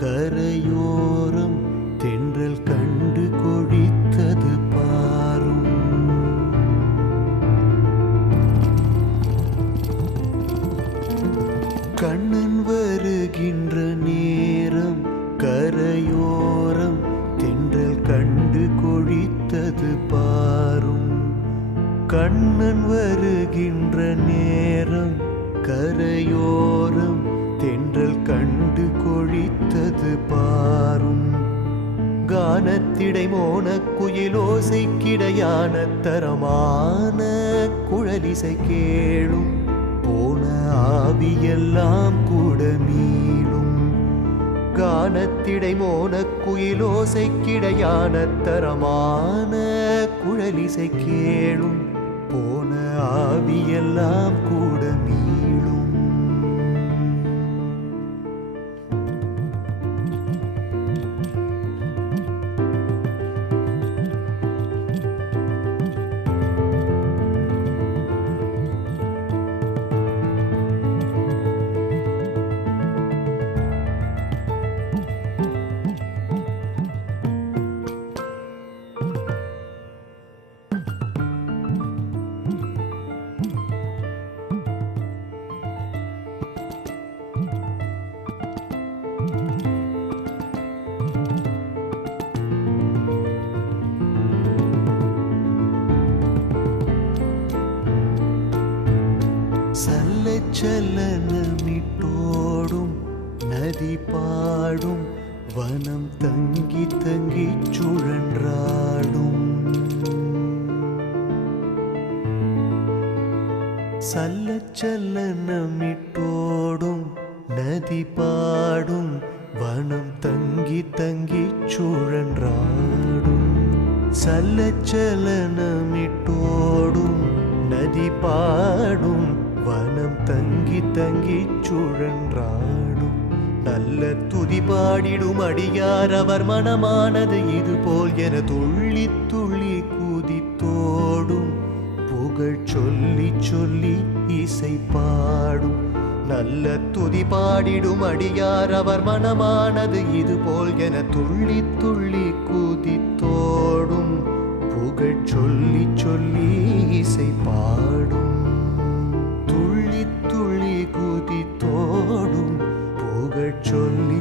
கரையோரம் தென்றல் கண்டு கொழித்தது பாரும். கண்ணன் வருகின்ற நேரம் கரையோரம் தென்றல் கண்டு கொழித்தது பாரும். கண்ணன் வருகின்ற நேரம் கரையோரம் தென்றல் கண்டு கொழித்தது பாரும். கானத்திடை மோன குயிலோசை கிடையான தரமான குழலிசை கேளும். போன ஆவியெல்லாம் கூட மீளும். கானத்திடை மோன குயிலோசை கிடையான தரமான குழலிசை கேளும். போன ஆவியெல்லாம் கூட மீளும். சலனமிட்டோடும் நதி பாடும் வனம் தங்கி தங்கி சுழன்றாடும். சலனமிட்டோடும் நதி பாடும் வனம் தங்கி தங்கி சுழன்றாடும். சலனமிட்டோடும் நதி பாடும் வனம் தங்கி தங்கி சுழன்றாடும். நல்ல துதி பாடிடும் அடியார் அவர் மனமானது இதுபோல் என துள்ளி துள்ளி குதித்தோடும். புகழ் சொல்லி சொல்லி இசை பாடும். நல்ல துதி பாடிடும் அடியார் அவர் மனமானது இதுபோல் என துள்ளி துள்ளி குதித்தோடும். புகழ் சொல்லி சொல்லி இசை பாடும். துள்ளி துள்ளி குதித்தோடும் புகழ் சொல்லி